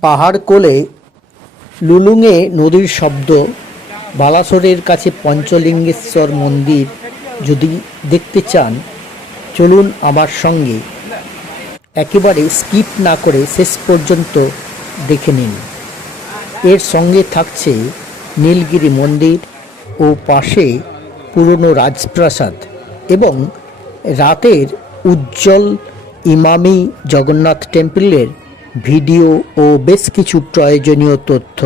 পাহাড় কোলে লুলুঙে নদীর শব্দ, বালাসরের কাছে পঞ্চলিঙ্গেশ্বর মন্দির যদি দেখতে চান, চলুন আমার সঙ্গে। একেবারে স্কিপ না করে শেষ পর্যন্ত দেখে নিন। এর সঙ্গে থাকছে নীলগিরি মন্দির ও পাশে পুরনো রাজপ্রাসাদ এবং রাতের উজ্জ্বল ইমামি জগন্নাথ টেম্পলের ভিডিও ও বেশ কিছু প্রয়োজনীয় তথ্য।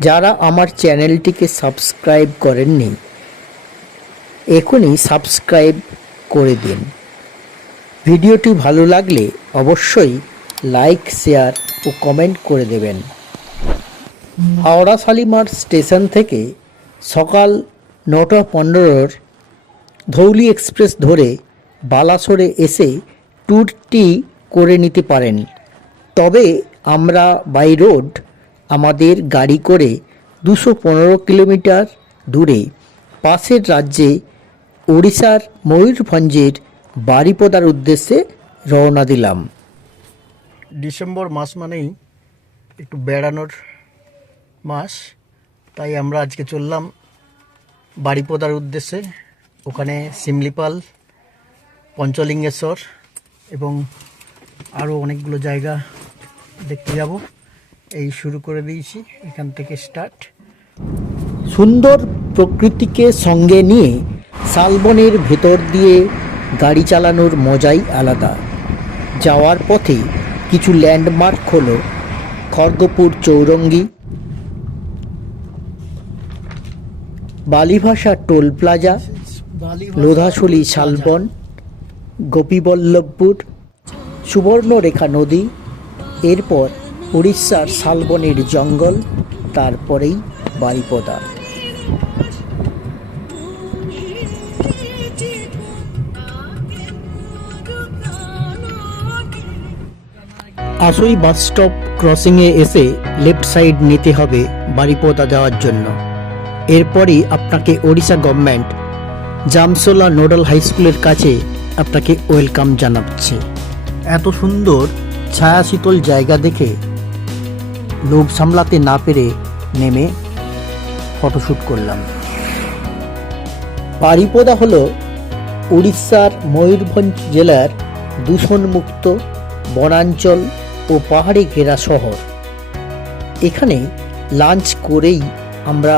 যারা আমার চ্যানেলটিকে সাবস্ক্রাইব করেননি, এখনই সাবস্ক্রাইব করে দিন। ভিডিওটি ভালো লাগলে অবশ্যই লাইক, শেয়ার ও কমেন্ট করে দেবেন। হাওড়া শালিমার স্টেশন থেকে সকাল নটা পনেরোর ধৌলি এক্সপ্রেস ধরে বালাসরে এসে ট্যুরটি করে নিতে পারেন। তবে আমরা বাই রোড আমাদের গাড়ি করে দুশো পনেরো কিলোমিটার দূরে পাশের রাজ্যে ওড়িশার ময়ূরভঞ্জের বারিপদার উদ্দেশ্যে রওনা দিলাম। ডিসেম্বর মাস মানেই একটু বেড়ানোর মাস, তাই আমরা আজকে চললাম বারিপদার উদ্দেশ্যে, ওখানে সিমলিপাল, পঞ্চলিঙ্গেশ্বর এবং আরও অনেকগুলো জায়গা দেখতে যাব। এই শুরু করে দিয়েছি, এখান থেকে স্টার্ট সুন্দর প্রকৃতিকে সঙ্গে নিয়ে শালবনের ভেতর দিয়ে গাড়ি চালানোর মজাই আলাদা। যাওয়ার পথে কিছু ল্যান্ডমার্ক হলো খড়গপুর চৌরঙ্গি, বালিভাষা টোল প্লাজা, লোধাশুলি শালবন, গোপীবল্লভপুর, সুবর্ণরেখা নদী এরপর উড়িষ্যার শালবনের জঙ্গল, তারপরেই বারিপদা। আসই বাস স্টপ ক্রসিংয়ে এসে লেফট সাইড নিতে হবে বারিপদা যাওয়ার জন্য। এরপরই আপনাকে Odisha government Jamsola nodal high স্কুলের কাছে আপনাকে ওয়েলকাম জানাচ্ছে। এত সুন্দর ছায়া শীতল জায়গা দেখে লোভ সামলাতে না পেরে নেমে ফটোশ্যুট করলাম। বারিপদা হল উড়িষ্যার ময়ূরভঞ্জ জেলার দূষণমুক্ত বনাঞ্চল ও পাহাড়ে ঘেরা শহর। এখানে লাঞ্চ করেই আমরা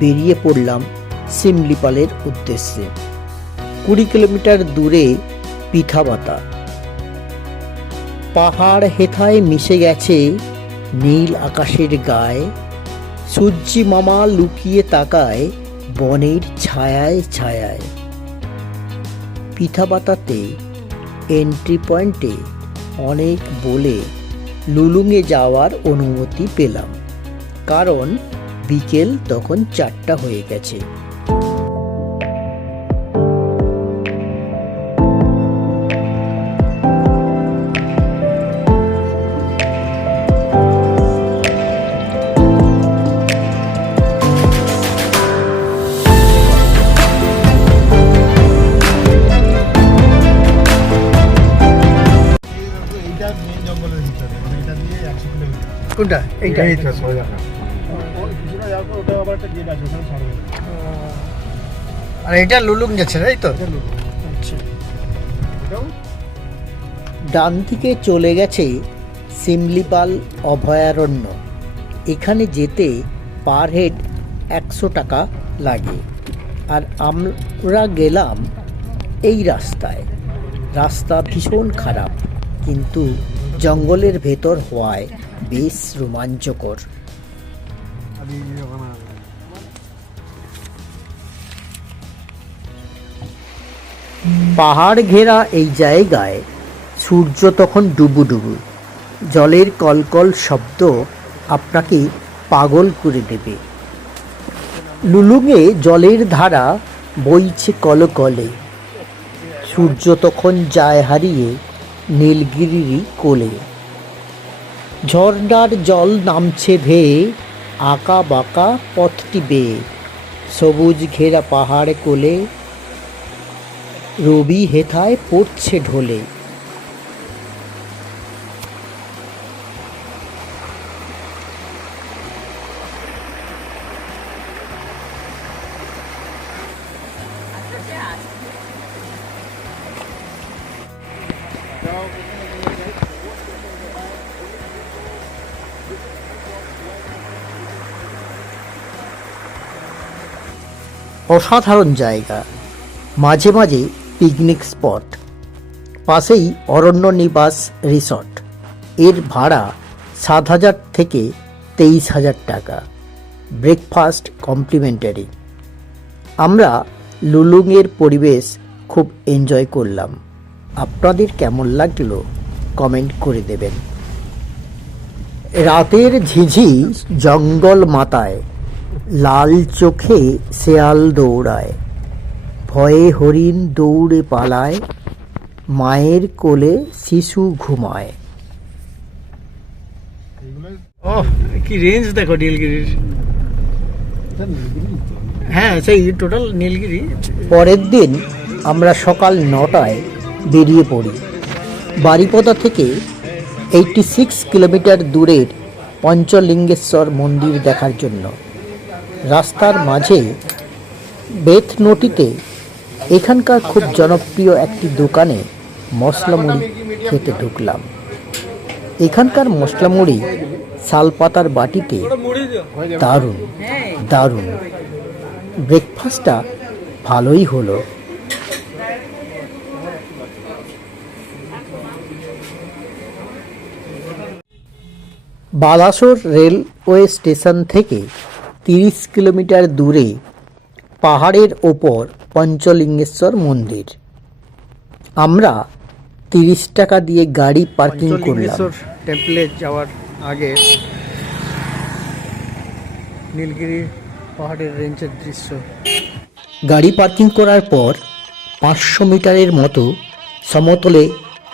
বেরিয়ে পড়লাম সিমলিপালের উদ্দেশ্যে। কুড়ি কিলোমিটার দূরে পিঠাবাতা। পাহাড় হেথায় মিশে গেছে নীল আকাশের গায়ে। সূর্যি মামা লুকিয়ে তাকায় বনের ছায়ায় ছায়ায়। পিঠাবাতাতে এন্ট্রি পয়েন্টে অনেক বলে লুলুঙে যাওয়ার অনুমতি পেলাম। কারণ বিকেল তখন চারটা হয়ে গেছে। কোনটা? এইটা? এই তো সোজা আর এটা লুলুং যাচ্ছে তাই তো। আচ্ছা। ডান দিকে চলে গেছে সিমলিপাল অভয়ারণ্য। এখানে যেতে পার হেড একশো টাকা লাগে। আর আমরা গেলাম এই রাস্তায়। রাস্তা ভীষণ খারাপ কিন্তু জঙ্গলের ভেতর হওয়ায় বেশ রোমাঞ্চকর। পাহাড় ঘেরা এই জায়গায় সূর্য তখন ডুবুডুবু জলের কলকল শব্দ আপনাকে পাগল করে দেবে। লুলুঙে জলের ধারা বইছে কলকলে। সূর্য তখন যায় হারিয়ে নীলগিরিরই কোলে। ঝর্ণার জল নামছে ভেয়ে আঁকা বাঁকা পথটি বেয়ে সবুজ ঘেরা পাহাড় কোলে, রবি হেথায় পড়ছে ঢোলে। অসাধারণ জায়গা, মাঝে মাঝে পিকনিক স্পট পাশেই অরণ্য নিবাস রিসর্ট এর ভাড়া সাত হাজার থেকে তেইশ হাজার টাকা। ব্রেকফাস্ট কমপ্লিমেন্টারি আমরা লুলুংয়ের পরিবেশ খুব এনজয় করলাম। আপনাদের কেমন লাগল? কমেন্ট করে দেবেন। রাতের ঝিঝি জঙ্গল মাতায় লাল চোখে শেয়াল দৌড়ায়। ভয়ে হরিণ দৌড়ে পালায় মায়ের কোলে শিশু ঘুমায়। কি রেঞ্জ দেখো নীলগিরির। হ্যাঁ সেই টোটাল নীলগিরি। পরের দিন আমরা সকাল নটায় বেরিয়ে পড়ি। বারিপদা থেকে এইটটি সিক্স কিলোমিটার দূরের পঞ্চলিঙ্গেশ্বর মন্দির দেখার জন্য। রাস্তার মাঝে বেথনটিতে এখানকার খুব জনপ্রিয় একটি দোকানে মশলা মুড়ি খেতে ঢুকলাম। এখানকার মশলা মুড়ি শালপাতার বাটিতে দারুণ দারুণ। ব্রেকফাস্টটা ভালোই হলো। বালাসোর রেলওয়ে স্টেশন থেকে তিরিশ কিলোমিটার দূরে পাহাড়ের ওপর পঞ্চলিঙ্গেশ্বর মন্দির। আমরা তিরিশ টাকা দিয়ে গাড়ি পার্কিং করলাম। টেম্পলে যাওয়ার আগে নীলগিরি পাহাড়ের রেঞ্জের দৃশ্য। গাড়ি পার্কিং করার পর পাঁচশো মিটারের মতো সমতলে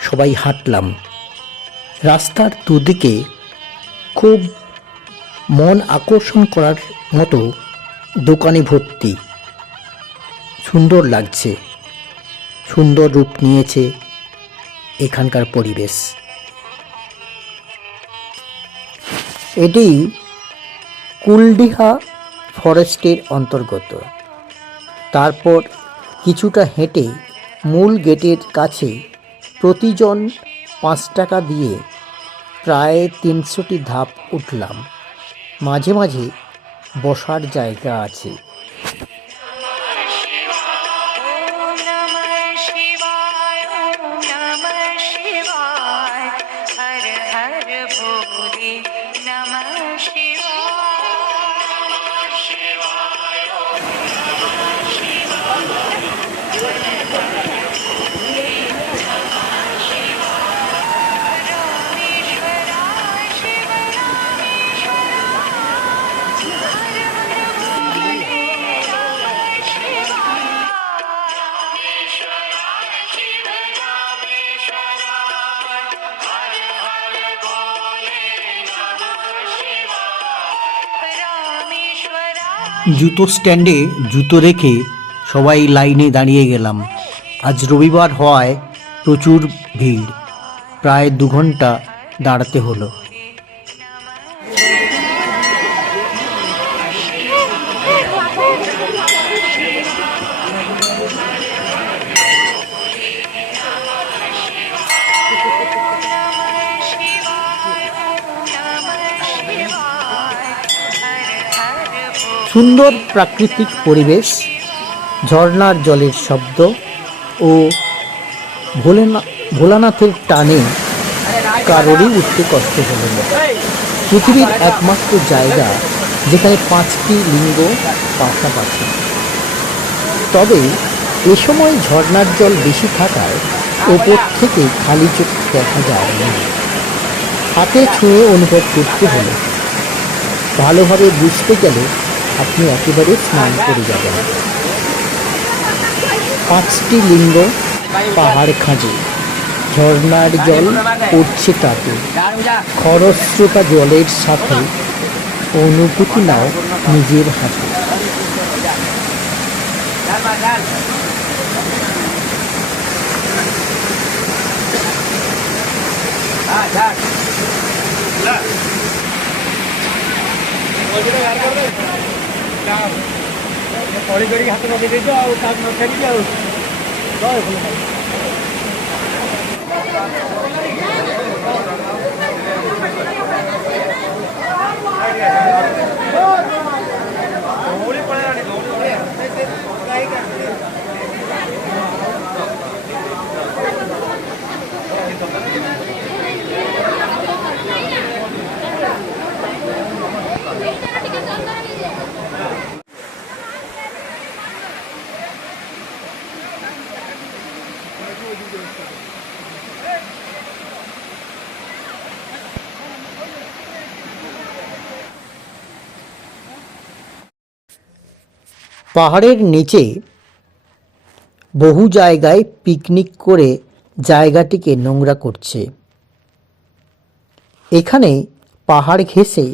সবাই হাঁটলাম। রাস্তার দুদিকে খুব মন আকর্ষণ করার মতো দোকানে ভর্তি। সুন্দর লাগছে। সুন্দর রূপ নিয়েছে এখানকার পরিবেশ। এটি কুলডিহা ফরেস্টের অন্তর্গত। তারপর কিছুটা হেঁটে মূল গেটের কাছে প্রতিজন পাঁচ টাকা দিয়ে প্রায় তিনশোটি ধাপ উঠলাম। মাঝে মাঝে বসার জায়গা আছে। জুতো স্ট্যান্ডে জুতো রেখে সবাই লাইনে দাঁড়িয়ে গেলাম। আজ রবিবার হওয়ায় প্রচুর ভিড়। প্রায় দু ঘণ্টা দাঁড়াতে হলো। সুন্দর প্রাকৃতিক পরিবেশ, ঝর্ণার জলের শব্দ ও ভোলেনা, ভোলানাথের টানে কারোরই উঠতে কষ্ট হলো না। পৃথিবীর একমাত্র জায়গা যেখানে পাঁচটি লিঙ্গ পাশাপাশি। তবে এ সময় ঝর্ণার জল বেশি থাকায় ওপর থেকে খালি চোখ দেখা যায় না। হাতে ছুঁয়ে অনুভব করতে হলো। ভালোভাবে বুঝতে গেলে আপনি একেবারে স্নান করে যাবেন। পাঁচটি লিঙ্গ, পাহাড় খাঁজে। ঝর্ণার জল পড়ছে তাতে খরস্রোতা জলের সাথে অনুভূতি নাও নিজের হাতে। ପଢି କରିକି ହାତ ପକେଇ ଦେଇଛ ଆଉ ତାକୁ ନ ଛାଡ଼ିକି ଆଉ ଜୟ ଭଲ ଦୌଡ଼ି ପଳେଇଲାଣି ଦୌଡ଼ି পাহাড়ের নিচে বহু জায়গায় পিকনিক করে জায়গাটিকে নোংরা করছে। এখানে পাহাড় ঘেঁষে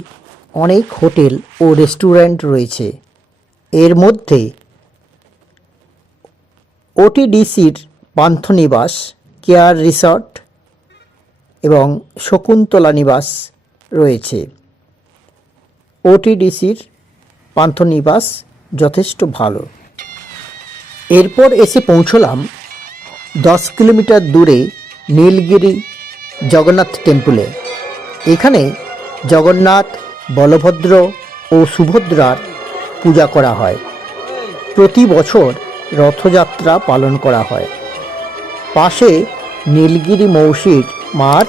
অনেক হোটেল ও রেস্টুরেন্ট রয়েছে। এর মধ্যে ওটিডিসির পান্থনিবাস, কেয়ার রিসর্ট এবং শকুন্তলা নিবাস রয়েছে। ওটিডিসির পান্থনিবাস যথেষ্ট ভালো। এরপর এসে পৌঁছলাম দশ কিলোমিটার দূরে নীলগিরি জগন্নাথ টেম্পলে। এখানে জগন্নাথ, বলভদ্র ও সুভদ্রার পূজা করা হয়। প্রতি বছর রথযাত্রা পালন করা হয়। পাশে নীলগিরি মৌসির মার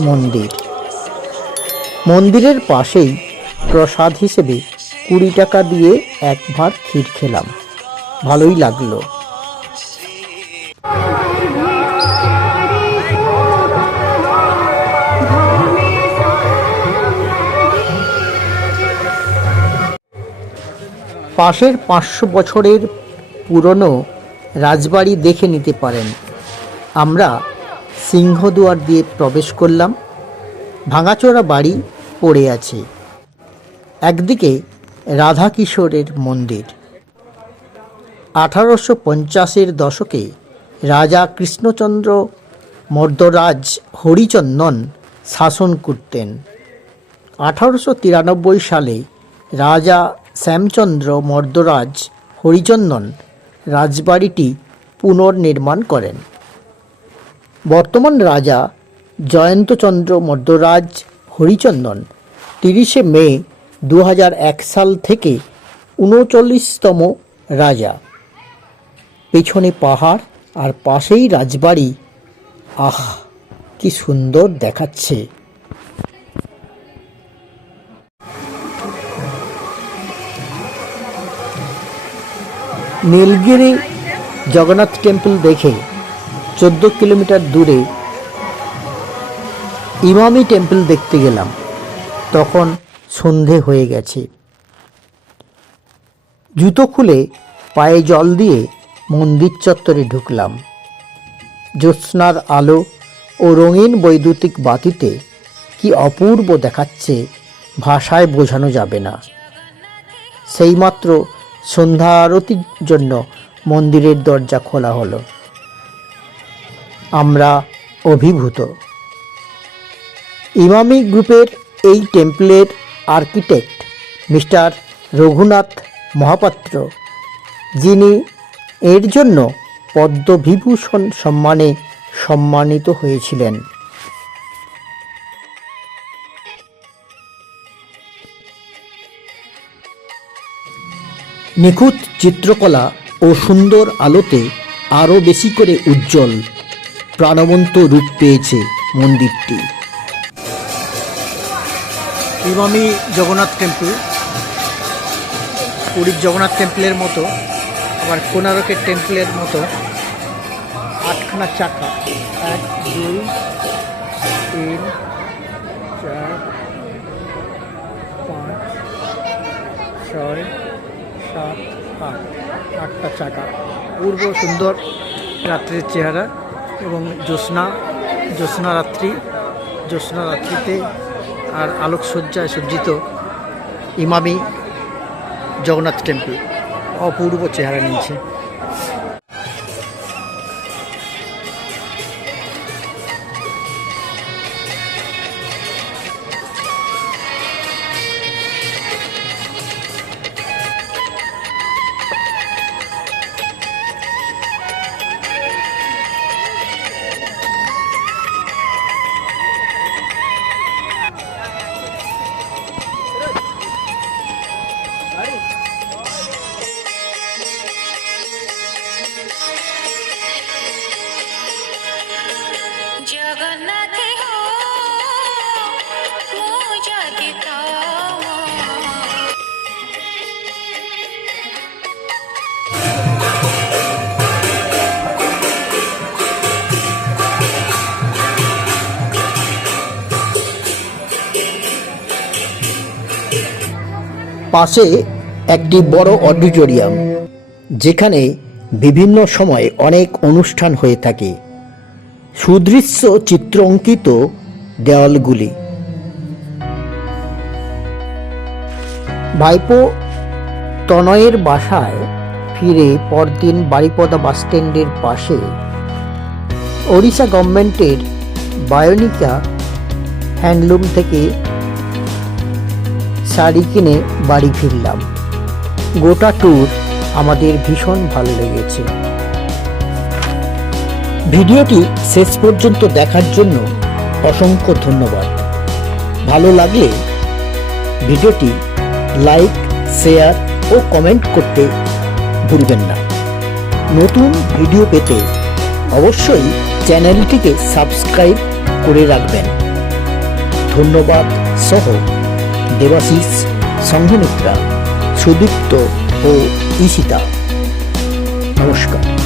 মন্দির। মন্দিরের পাশেই প্রসাদ হিসেবে কুড়ি টাকা দিয়ে এক ভাত ক্ষীর খেলাম। ভালোই লাগল। পাশের পাঁচশো বছরের পুরনো রাজবাড়ি দেখে নিতে পারেন। আমরা সিংহদুয়ার দিয়ে প্রবেশ করলাম। ভাঙাচোরা বাড়ি পড়ে আছে। একদিকে রাধাকিশোরের মন্দির। আঠারোশো পঞ্চাশের দশকে রাজা কৃষ্ণচন্দ্র মর্দরাজ হরিচন্দন শাসন করতেন। আঠারোশো তিরানব্বই সালে রাজা শ্যামচন্দ্র মর্দরাজ হরিচন্দন রাজবাড়িটি পুনর্নির্মাণ করেন। বর্তমান রাজা জয়ন্তচন্দ্র মর্দরাজ হরিচন্দন তিরিশে মে দু হাজার এক সাল থেকে উনচল্লিশতম রাজা। পেছনে পাহাড় আর পাশেই রাজবাড়ি। আহ, কি সুন্দর দেখাচ্ছে। নীলগিরি জগন্নাথ টেম্পল দেখে চোদ্দ কিলোমিটার দূরে ইমামি টেম্পল দেখতে গেলাম। তখন সন্ধে হয়ে গেছে। জুতো খুলে পায়ে জল দিয়ে মন্দির চত্বরে ঢুকলাম। জ্যোৎস্নার আলো ও রঙিন বৈদ্যুতিক বাতিতে কি অপূর্ব দেখাচ্ছে ভাষায় বোঝানো যাবে না। সেইমাত্র সন্ধ্যা আরতির জন্য মন্দিরের দরজা খোলা হলো। আমরা অভিভূত। ইমামি গ্রুপের এই টেম্পলের আর্কিটেক্ট মিস্টার রঘুনাথ মহাপাত্র, যিনি এর জন্য পদ্মবিভূষণ সম্মানে সম্মানিত হয়েছিলেন। নিখুঁত চিত্রকলা ও সুন্দর আলোতে আরও বেশি করে উজ্জ্বল, প্রাণবন্ত রূপ পেয়েছে মন্দিরটি। ইমামি জগন্নাথ টেম্পল, পুরীর জগন্নাথ টেম্পলের মতো, আবার কোনারকের টেম্পলের মতো আটখানা চাকা। এক, দুই, তিন, চার, পাঁচ, ছয়, সাত, আট, আটটা চাকা। পূর্ব সুন্দর রাত্রির চেহারা এবং জ্যোৎস্না জ্যোৎস্না রাত্রি, জ্যোৎস্না রাত্রিতে আর আলোকসজ্জায় সজ্জিত ইমামি জগন্নাথ টেম্পল অপূর্ব চেহারা নিয়েছে। পাশে একটি বড় অডিটোরিয়াম, যেখানে বিভিন্ন সময়ে অনেক অনুষ্ঠান হয়ে থাকে। সুদৃশ্য চিত্র অঙ্কিত দেওয়ালগুলি ভাইপো তনয়ের বাসায় ফিরে পরদিন বারিপদা বাসস্ট্যান্ডের পাশে ওড়িশা গভর্নমেন্টের বায়োনিকা হ্যান্ডলুম থেকে শাড়ি কিনে বাড়ি ফিরলাম। গোটা ট্যুর আমাদের ভীষণ ভালো লেগেছে। ভিডিওটি শেষ পর্যন্ত দেখার জন্য অসংখ্য ধন্যবাদ। ভালো লাগলে ভিডিওটি লাইক, শেয়ার ও কমেন্ট করতে ভুলবেন না। নতুন ভিডিও পেতে অবশ্যই চ্যানেলটিকে সাবস্ক্রাইব করে রাখবেন। ধন্যবাদ সহ দেবাশিস সংঘমিত্রা সুদীপ্ত ও ঈশিতা। নমস্কার।